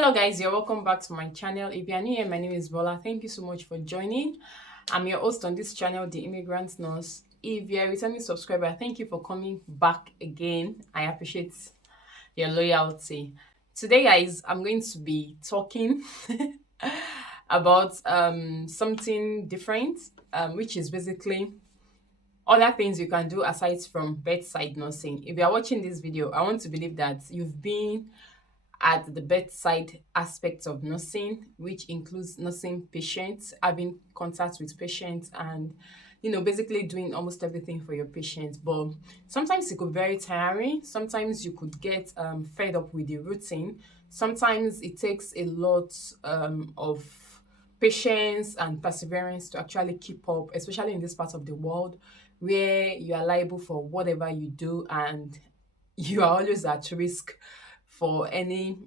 Hello guys, you're welcome back to my channel. If you're new here, my name is Bola. Thank you so much for joining. I'm your host on this channel, The Immigrant Nurse. If you're a returning subscriber, thank you for coming back again. I appreciate your loyalty. Today guys, I'm going to be talking about something different, which is basically other things you can do aside from bedside nursing. If you're watching this video, I want to believe that you've been at the bedside aspects of nursing, which includes nursing patients, having contact with patients, and basically doing almost everything for your patients. But sometimes it could be very tiring. Sometimes you could get fed up with the routine. Sometimes it takes a lot of patience and perseverance to actually keep up, especially in this part of the world where you are liable for whatever you do and you are always at risk for any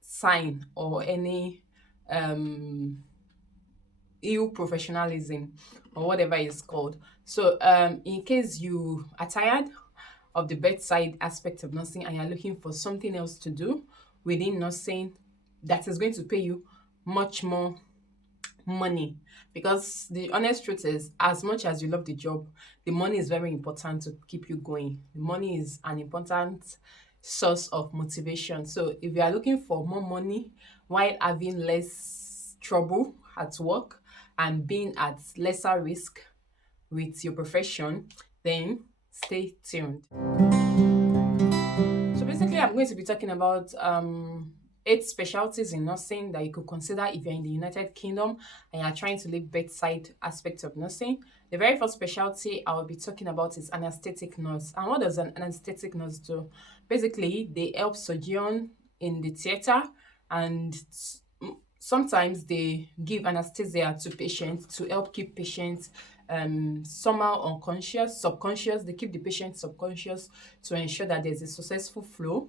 sign or any ill professionalism or whatever it's called. So in case you are tired of the bedside aspect of nursing and you're looking for something else to do within nursing that is going to pay you much more money, because the honest truth is, as much as you love the job, the money is very important to keep you going. The money is an important source of motivation. So if you are looking for more money while having less trouble at work and being at lesser risk with your profession, then stay tuned. So basically, I'm going to be talking about 8 specialties in nursing that you could consider if you're in the United Kingdom and you're trying to live bedside aspects of nursing. The very first specialty I will be talking about is anaesthetic nurse. And what does an anaesthetic nurse do? Basically, they help surgeon in the theater, and sometimes they give anesthesia to patients to help keep patients somehow unconscious, subconscious. They keep the patient subconscious to ensure that there's a successful flow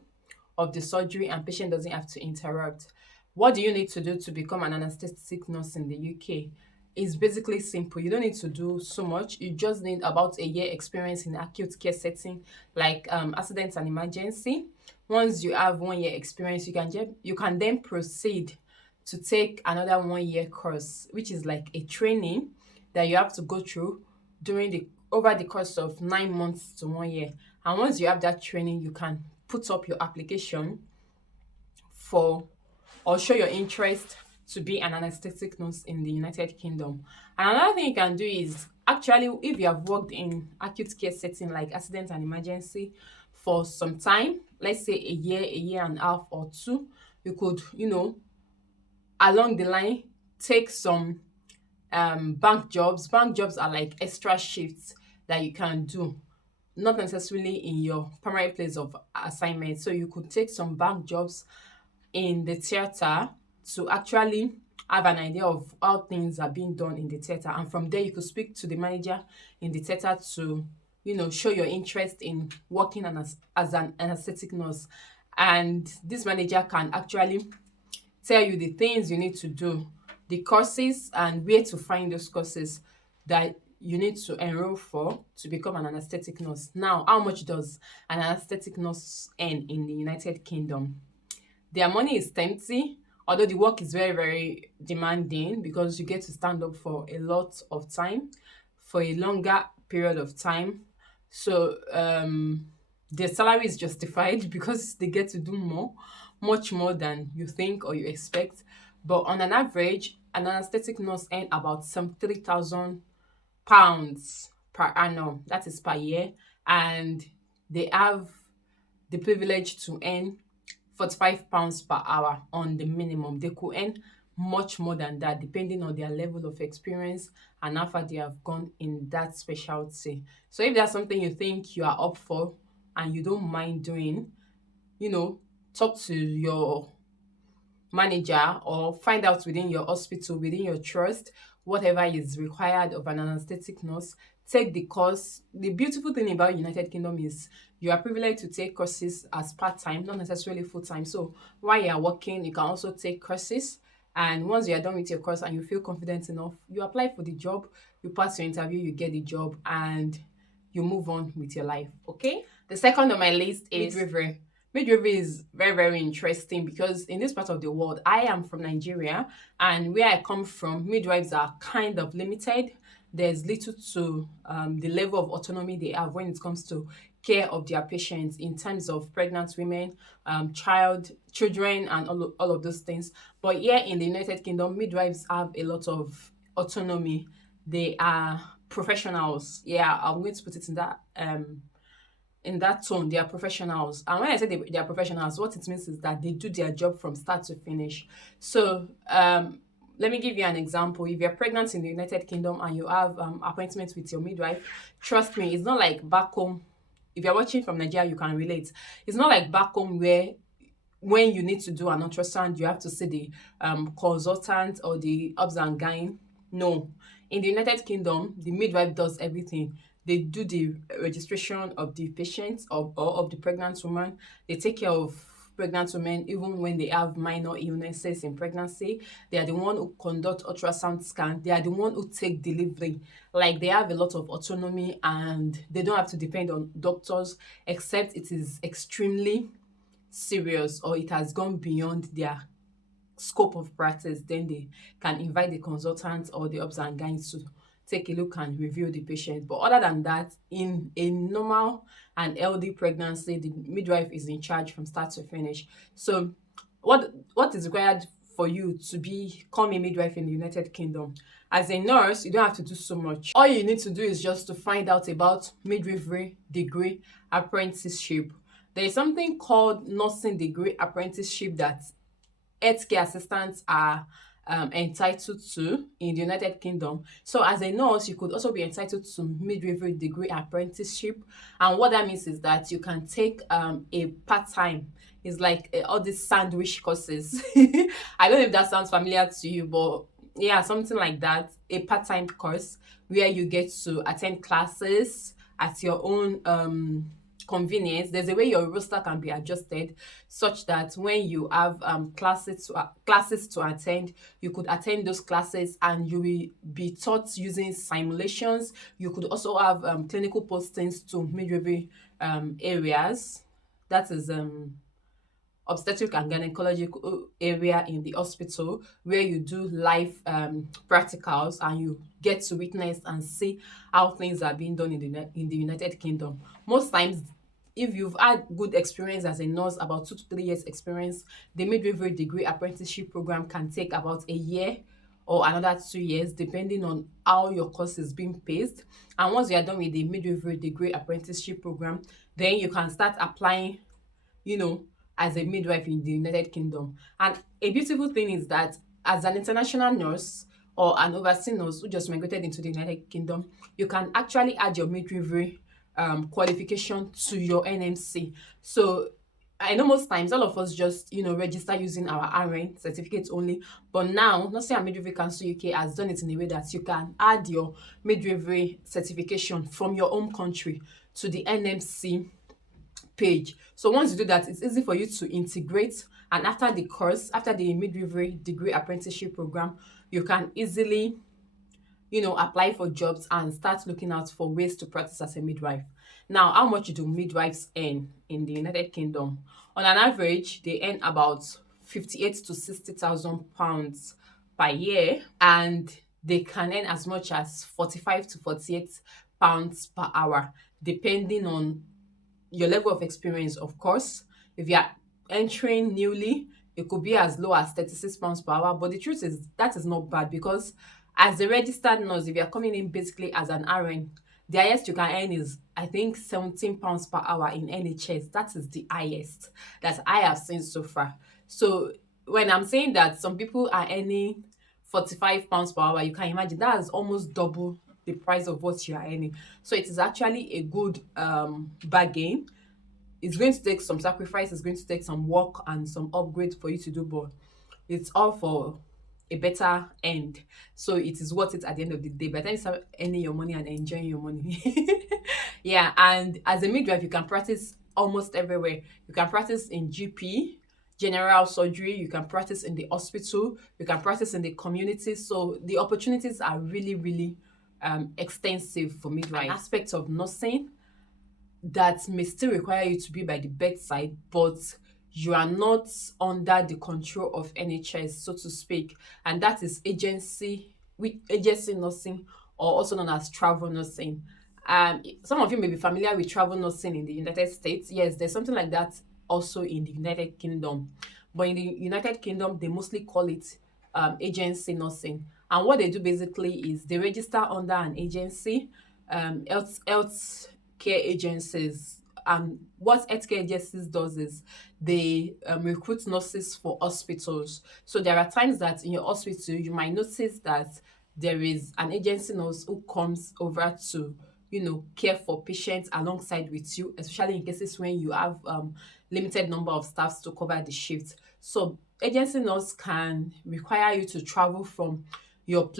of the surgery and patient doesn't have to interrupt. What do you need to do to become an anesthetic nurse in the UK? It's basically simple. You don't need to do so much. You just need about a year experience in acute care setting like accidents and emergency. Once you have 1 year experience, you can then proceed to take another 1 year course, which is like a training that you have to go through over the course of 9 months to 1 year. And once you have that training, you can put up your application for or show your interest to be an anesthetic nurse in the United Kingdom. And another thing you can do is, actually, if you have worked in acute care setting like accident and emergency for some time, let's say a year and a half or 2, you could, along the line, take some bank jobs. Bank jobs are like extra shifts that you can do, not necessarily in your primary place of assignment. So you could take some bank jobs in the theater to actually have an idea of how things are being done in the theater, and from there you could speak to the manager in the theater to show your interest in working as an anesthetic nurse. And this manager can actually tell you the things you need to do, the courses, and where to find those courses that you need to enroll for to become an anesthetic nurse. Now, how much does an anesthetic nurse earn in the United Kingdom? Their money is tempting, although the work is very, very demanding, because you get to stand up for a lot of time, for a longer period of time. So their salary is justified because they get to do much more than you think or you expect. But on an average, an anesthetic nurse earn about some £3,000 per annum, that is per year, and they have the privilege to earn £45 per hour on the minimum. They could earn much more than that depending on their level of experience and how far they have gone in that specialty. So if that's something you think you are up for and you don't mind doing, talk to your manager or find out within your hospital, within your trust, whatever is required of an anesthetic nurse. Take the course. The beautiful thing about United Kingdom is you are privileged to take courses as part-time, not necessarily full-time. So while you are working, you can also take courses. And once you are done with your course and you feel confident enough, you apply for the job, you pass your interview, you get the job, and you move on with your life. Okay? The second on my list is midwifery. Midwifery is very, very interesting because in this part of the world, I am from Nigeria, and where I come from, midwives are kind of limited. There's little to the level of autonomy they have when it comes to care of their patients in terms of pregnant women, children, and all of those things. But here in the United Kingdom, midwives have a lot of autonomy. They are professionals. Yeah, I'm going to put it in that tone. They are professionals. And when I say they are professionals, what it means is that they do their job from start to finish. So let me give you an example. If you're pregnant in the United Kingdom and you have appointments with your midwife, trust me, it's not like back home. If you're watching from Nigeria, you can relate. It's not like back home where when you need to do an ultrasound, you have to see the consultant or the obs and gyne. No. In the United Kingdom, the midwife does everything. They do the registration of the patient or of the pregnant woman. They take care of pregnant women even when they have minor illnesses in pregnancy. They are the one who conduct ultrasound scan. They are the one who take delivery. Like, they have a lot of autonomy and they don't have to depend on doctors except it is extremely serious or it has gone beyond their scope of practice. Then they can invite the consultant or the obs and gynes to take a look and review the patient. But other than that, in a normal and healthy pregnancy, the midwife is in charge from start to finish. So what is required for you to become a midwife in the United Kingdom? As a nurse, you don't have to do so much. All you need to do is just to find out about midwifery degree apprenticeship. There is something called nursing degree apprenticeship that healthcare assistants are entitled to in the United Kingdom. So as a nurse, you could also be entitled to midwifery degree apprenticeship. And what that means is that you can take a part-time. It's like all these sandwich courses. I don't know if that sounds familiar to you, but yeah, something like that. A part-time course where you get to attend classes at your own convenience. There's a way your roster can be adjusted such that when you have classes to attend, you could attend those classes and you will be taught using simulations. You could also have clinical postings to midwifery areas. That is obstetric and gynecological area in the hospital where you do live practicals and you get to witness and see how things are being done in the United Kingdom. Most times, if you've had good experience as a nurse, about 2 to 3 years experience, the midwifery degree apprenticeship program can take about a year or another 2 years, depending on how your course is being paced. And once you are done with the midwifery degree apprenticeship program, then you can start applying, you know, as a midwife in the United Kingdom. And a beautiful thing is that as an international nurse or an overseas nurse who just migrated into the United Kingdom, you can actually add your midwifery qualification to your NMC. So I know most times all of us just, register using our RN certificates only. But now, Nursing and Midwifery Council UK has done it in a way that you can add your midwifery certification from your home country to the NMC page. So once you do that, it's easy for you to integrate. And after the course, after the midwifery degree apprenticeship program, you can easily, apply for jobs and start looking out for ways to practice as a midwife. Now, how much do midwives earn in the United Kingdom? On an average, they earn about 58 to 60,000 pounds per year, and they can earn as much as 45 to 48 pounds per hour, depending on your level of experience, of course. If you are entering newly, it could be as low as 36 pounds per hour. But the truth is, that is not bad because as a registered nurse, if you're coming in basically as an RN, the highest you can earn is, I think, 17 pounds per hour in NHS. That is the highest that I have seen so far. So when I'm saying that some people are earning 45 pounds per hour, you can imagine that is almost double the price of what you are earning. So it is actually a good bargain. It's going to take some sacrifice, it's going to take some work and some upgrade for you to do, but it's all for a better end. So it is worth it at the end of the day. By the time you start earning your money and enjoying your money. Yeah, and as a midwife, you can practice almost everywhere. You can practice in GP, general surgery, you can practice in the hospital, you can practice in the community. So the opportunities are really, really extensive for midwives. Aspects of nursing, that may still require you to be by the bedside, but you are not under the control of NHS, so to speak, and that is agency nursing, or also known as travel nursing. Some of you may be familiar with travel nursing in the United States. Yes, there's something like that also in the United Kingdom, but in the United Kingdom, they mostly call it agency nursing. And what they do basically is they register under an agency, health care agencies. And what healthcare agencies does is they recruit nurses for hospitals. So there are times that in your hospital you might notice that there is an agency nurse who comes over to, care for patients alongside with you, especially in cases when you have limited number of staffs to cover the shift. So agency nurse can require you to travel from your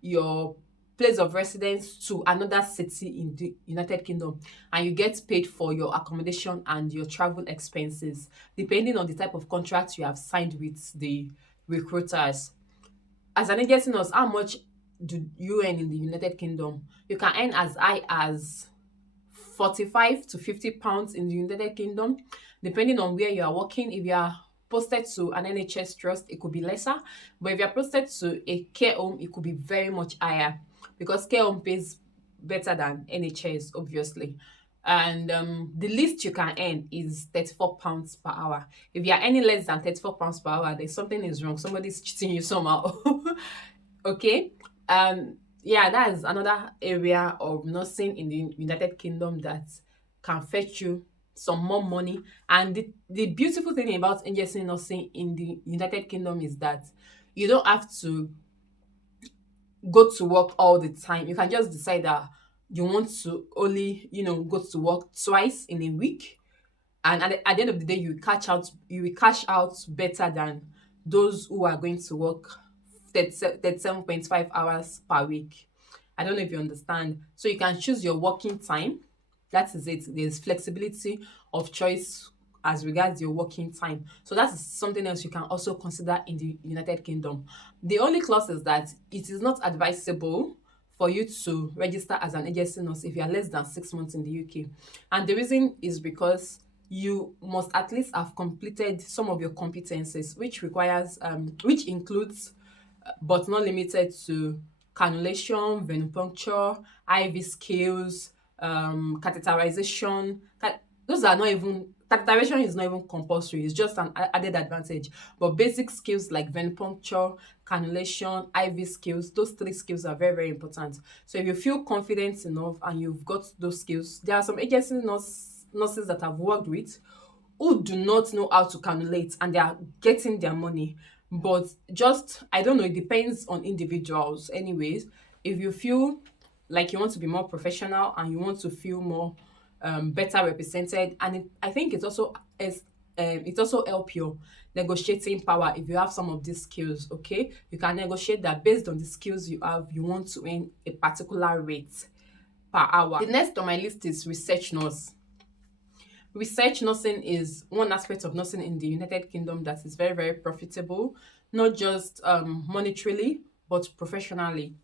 your place of residence to another city in the United Kingdom, and you get paid for your accommodation and your travel expenses depending on the type of contract you have signed with the recruiters. As an agency nurse, how much do you earn in the United Kingdom? You can earn as high as 45 to 50 pounds in the United Kingdom, depending on where you are working. If you are posted to an NHS trust, it could be lesser. But if you are posted to a care home, it could be very much higher, because care home pays better than NHS, obviously. And the least you can earn is £34 per hour. If you are earning less than £34 per hour, there's something is wrong. Somebody's cheating you somehow. Okay. Yeah, that is another area of nursing in the United Kingdom that can fetch you some more money. And the beautiful thing about agency nursing in the United Kingdom is that you don't have to go to work all the time. You can just decide that you want to only, go to work twice in a week, and at the end of the day you will cash out better than those who are going to work 37.5 hours per week. I don't know if you understand. So you can choose your working time. That is it. There's flexibility of choice as regards your working time. So that is something else you can also consider in the United Kingdom. The only clause is that it is not advisable for you to register as an agency nurse if you are less than 6 months in the UK. And the reason is because you must at least have completed some of your competencies, which includes but not limited to cannulation, venipuncture, IV skills, catheterization. Those are not even catheterization is not even compulsory. It's just an added advantage. But basic skills like venipuncture, cannulation, IV skills, those three skills are very, very important. So if you feel confident enough and you've got those skills, there are some agency nurses that I've worked with who do not know how to cannulate and they are getting their money. But just, I don't know, it depends on individuals. Anyways, if you feel like you want to be more professional and you want to feel more better represented, and I think it also help your negotiating power if you have some of these skills. Okay, you can negotiate that based on the skills you have, you want to earn a particular rate per hour. The next on my list is research nurse. Research nursing is one aspect of nursing in the United Kingdom that is very, very profitable, not just monetarily, but professionally.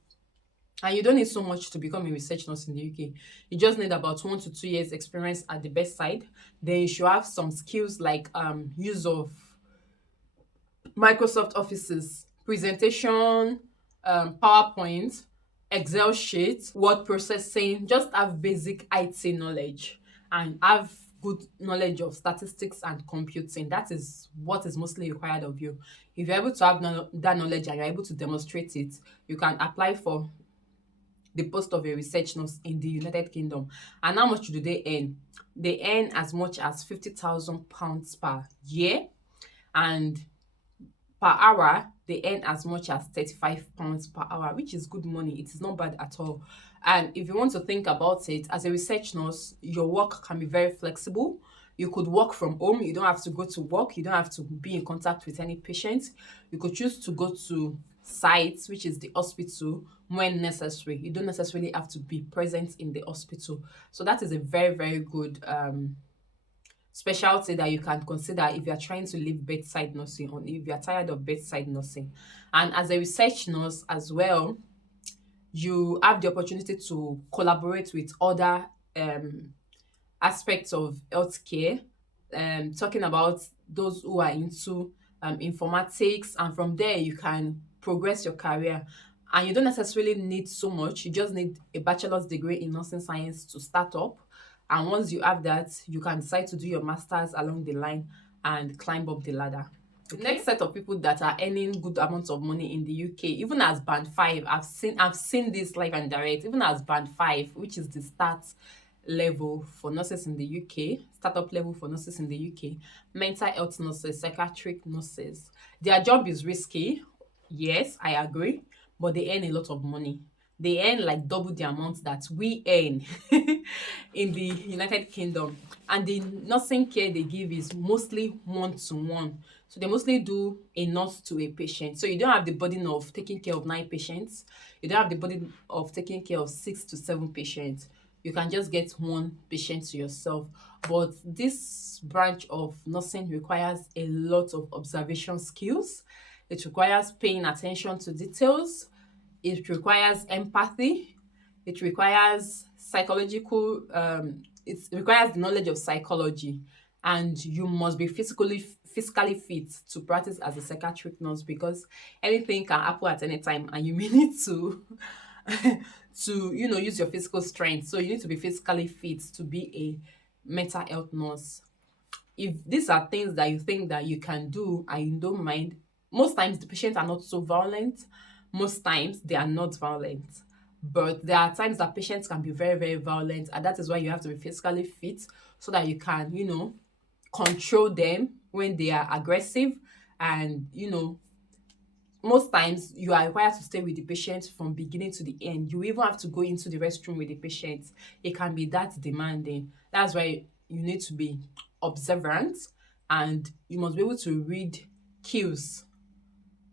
And you don't need so much to become a research nurse in the UK. You just need about 1 to 2 years experience at the bedside. Then you should have some skills like use of Microsoft Offices, presentation, PowerPoint, Excel sheets, word processing. Just have basic IT knowledge and have good knowledge of statistics and computing. That is what is mostly required of you. If you're able to have that knowledge and you're able to demonstrate it, you can apply for the post of a research nurse in the United Kingdom. And how much do they earn? They earn as much as £50,000 per year, and per hour they earn as much as £35 per hour, which is good money. It is not bad at all. And if you want to think about it, as a research nurse, your work can be very flexible. You could work from home. You don't have to go to work. You don't have to be in contact with any patient. You could choose to go to sites, which is the hospital, when necessary. You don't necessarily have to be present in the hospital. So that is a very, very good specialty that you can consider if you're trying to leave bedside nursing, or if you're tired of bedside nursing. And as a research nurse as well, you have the opportunity to collaborate with other aspects of healthcare, talking about those who are into informatics, and from there you can progress your career. And you don't necessarily need so much, you just need a bachelor's degree in nursing science to start up. And once you have that, you can decide to do your master's along the line and climb up the ladder. The next set of people that are earning good amounts of money in the UK, even as band 5, I've seen this live and direct, even as band 5, which is the start level for nurses in the UK, startup level for nurses in the UK, mental health nurses, psychiatric nurses. Their job is risky, yes, I agree, but they earn a lot of money. They earn like double the amount that we earn in the United Kingdom. And the nursing care they give is mostly one-to-one. So they mostly do a nurse to a patient. So you don't have the burden of taking care of 9 patients. You don't have the burden of taking care of 6 to 7 patients. You can just get one patient to yourself. But this branch of nursing requires a lot of observation skills. It requires paying attention to details. It requires empathy. It requires psychological, it requires the knowledge of psychology. And you must be physically fit to practice as a psychiatric nurse, because anything can happen at any time and you may need to to use your physical strength. So you need to be physically fit to be a mental health nurse. If these are things that you think that you can do and you don't mind, most times the patients are not so violent. Most times they are not violent. But there are times that patients can be very, very violent, and that is why you have to be physically fit so that you can, control them when they are aggressive. And most times you are required to stay with the patient from beginning to the end. You even have to go into the restroom with the patient. It can be that demanding. That's why you need to be observant, and you must be able to read cues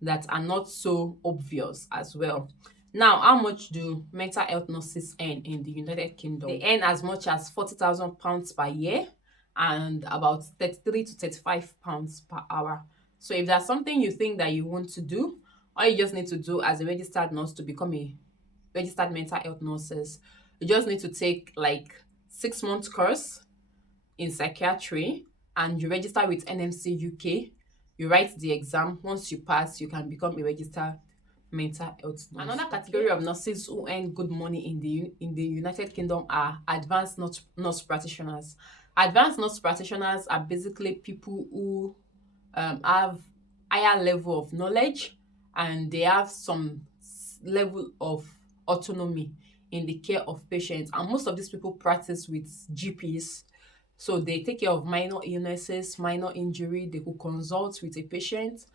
that are not so obvious as well. Now, how much do mental health nurses earn in the United Kingdom? They earn as much as £40,000 per year and about £33 to £35 per hour. So if there's something you think that you want to do, all you just need to do as a registered nurse to become a registered mental health nurses, you just need to take like 6 months course in psychiatry, and you register with NMC UK. You write the exam. Once you pass, you can become a registered mental health nurse. Another category of nurses who earn good money in the United Kingdom are advanced nurse practitioners. Advanced nurse practitioners are basically people who have higher level of knowledge, and they have some level of autonomy in the care of patients. And most of these people practice with GPs. So they take care of minor illnesses, minor injury. They could consult with a patient.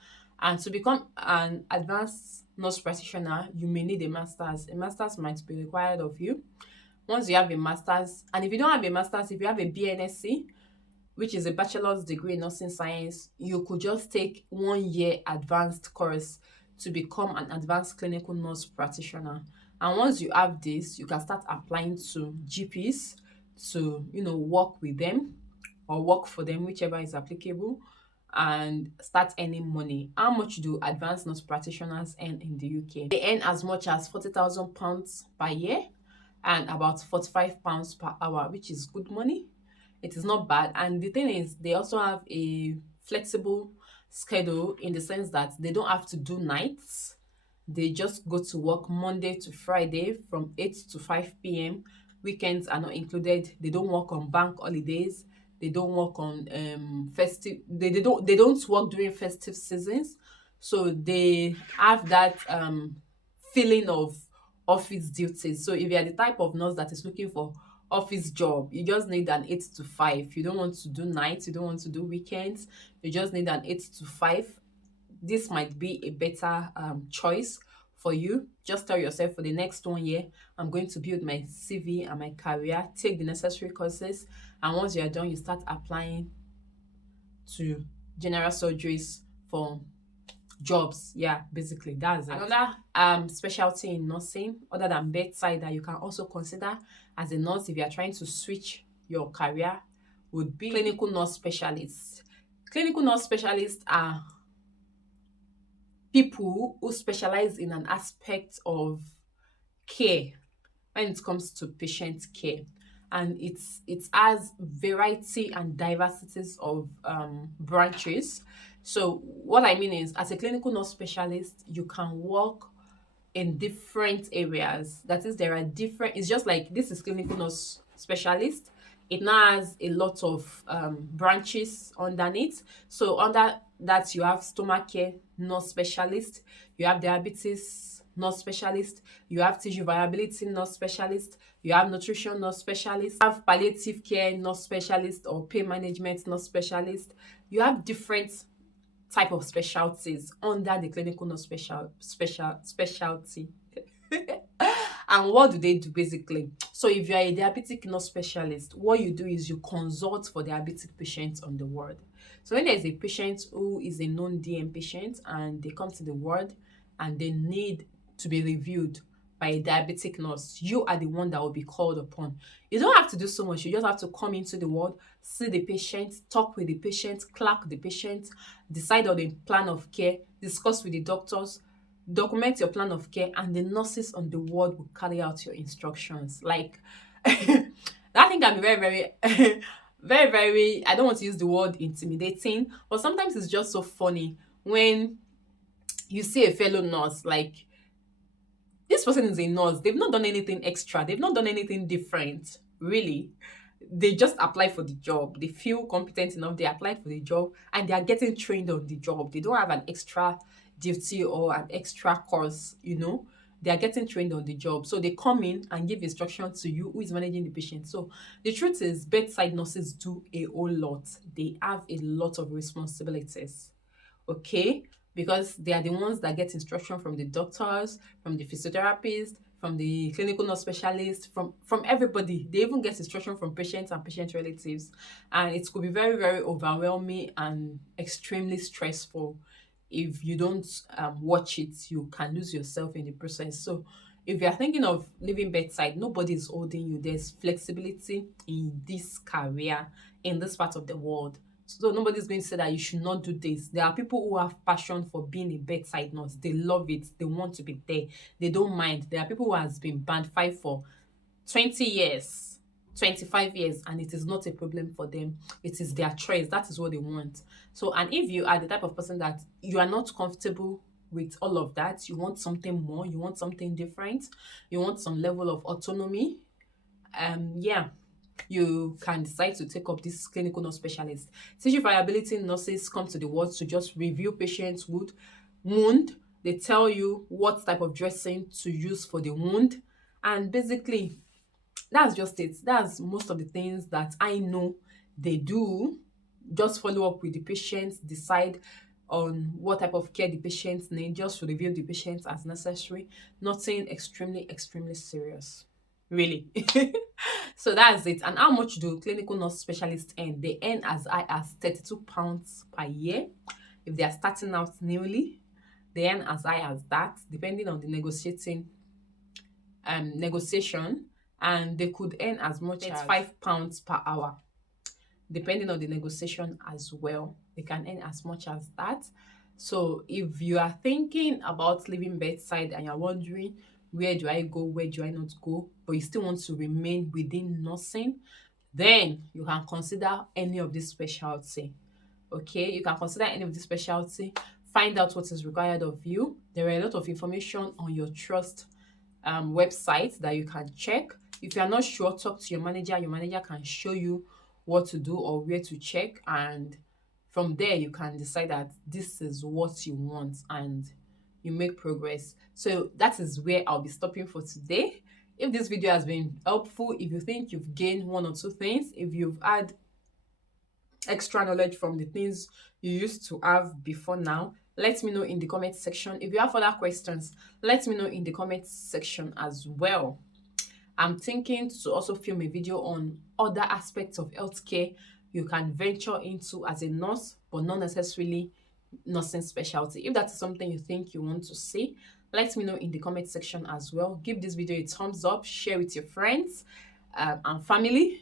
And to become an advanced nurse practitioner, you may need a master's. A master's might be required of you. Once you have a master's, and if you don't have a master's, if you have a BNSC, which is a bachelor's degree in nursing science, you could just take 1 year advanced course to become an advanced clinical nurse practitioner. And once you have this, you can start applying to GPs to, work with them or work for them, whichever is applicable, and start earning money. How much do advanced nurse practitioners earn in the UK? They earn as much as £40,000 per year and about £45 per hour, which is good money. It is not bad. And the thing is, they also have a flexible schedule in the sense that they don't have to do nights. They just go to work Monday to Friday from 8 to 5 p.m. Weekends are not included. They don't work on bank holidays. They don't work on festive. They don't work during festive seasons. So they have that feeling of office duties. So if you're the type of nurse that is looking for office job, you just need an 8 to 5. You don't want to do nights, you don't want to do weekends, you just need an 8 to 5. This might be a better choice for you. Just tell yourself, for the next 1 year, I'm going to build my CV and my career, take the necessary courses, and once you're done, you start applying to general surgeries for jobs. Yeah, basically that's it. Another specialty in nursing other than bedside that you can also consider as a nurse if you are trying to switch your career would be clinical nurse specialists. Clinical nurse specialists are people who specialize in an aspect of care when it comes to patient care. and it has variety and diversities of branches. So what I mean is, as a clinical nurse specialist, you can work in different areas. That is, there are different, it's just like this is clinical nurse specialist. It now has a lot of branches underneath. So under that, you have stomach care nurse specialist, you have diabetes nurse specialist, you have tissue viability nurse specialist, you have nutrition nurse specialist, you have palliative care nurse specialist or pain management nurse specialist. You have different type of specialties under the clinical nurse specialty. And what do they do basically? So if you are a diabetic nurse specialist, what you do is you consult for diabetic patients on the ward. So when there's a patient who is a known DM patient and they come to the ward and they need to be reviewed by a diabetic nurse, you are the one that will be called upon. You don't have to do so much. You just have to come into the ward, see the patient, talk with the patient, clerk the patient, decide on the plan of care, discuss with the doctors, document your plan of care, and the nurses on the ward will carry out your instructions. Like that thing can be very, very, very, very, I don't want to use the word intimidating, but sometimes it's just so funny when you see a fellow nurse, like this person is a nurse, they've not done anything extra, they've not done anything different, really. They just apply for the job, they feel competent enough, they applied for the job, and they are getting trained on the job. They don't have an extra duty or an extra course, they are getting trained on the job. So they come in and give instruction to you who is managing the patient. So the truth is, bedside nurses do a whole lot. They have a lot of responsibilities, okay? Because they are the ones that get instruction from the doctors, from the physiotherapist, from the clinical nurse specialist, from everybody. They even get instruction from patients and patient relatives. And it could be very, very overwhelming and extremely stressful. If you don't watch it, you can lose yourself in the process. So if you're thinking of leaving bedside, nobody is holding you. There's flexibility in this career, in this part of the world. So nobody's going to say that you should not do this. There are people who have passion for being a bedside nurse. They love it. They want to be there. They don't mind. There are people who has been band 5 for 20 years, 25 years, and it is not a problem for them. It is their choice. That is what they want. So, and if you are the type of person that you are not comfortable with all of that, you want something more, you want something different, you want some level of autonomy, you can decide to take up this clinical nurse specialist. Tissue viability nurses come to the ward to just review patients' wound. They tell you what type of dressing to use for the wound. And basically, that's just it. That's most of the things that I know they do. Just follow up with the patients, decide on what type of care the patients need, just to review the patients as necessary. Nothing extremely, extremely serious, really. So that's it. And how much do clinical nurse specialists earn? They earn as high as £32 per year. If they are starting out newly, they earn as high as that, depending on the negotiation. And they could earn as much as £5 per hour, depending on the negotiation as well. They can earn as much as that. So if you are thinking about leaving bedside and you're wondering, where do I go, where do I not go, but you still want to remain within nursing, then you can consider any of this specialty. Okay, you can consider any of this specialty. Find out what is required of you. There are a lot of information on your trust website that you can check. If you are not sure, talk to your manager. Your manager can show you what to do or where to check, and from there you can decide that this is what you want and you make progress. So that is where I'll be stopping for today. If this video has been helpful, if you think you've gained one or two things, if you've had extra knowledge from the things you used to have before now, let me know in the comment section. If you have further questions, let me know in the comment section as well. I'm thinking to also film a video on other aspects of healthcare you can venture into as a nurse, but not necessarily nursing specialty. If that is something you think you want to see, let me know in the comment section as well. Give this video a thumbs up, share with your friends and family.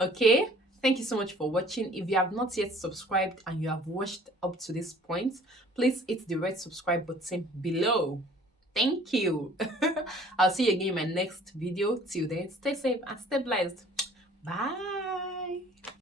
Okay, thank you so much for watching. If you have not yet subscribed and you have watched up to this point, please hit the red subscribe button below. Thank you. I'll see you again in my next video. Till then, stay safe and stay blessed. Bye.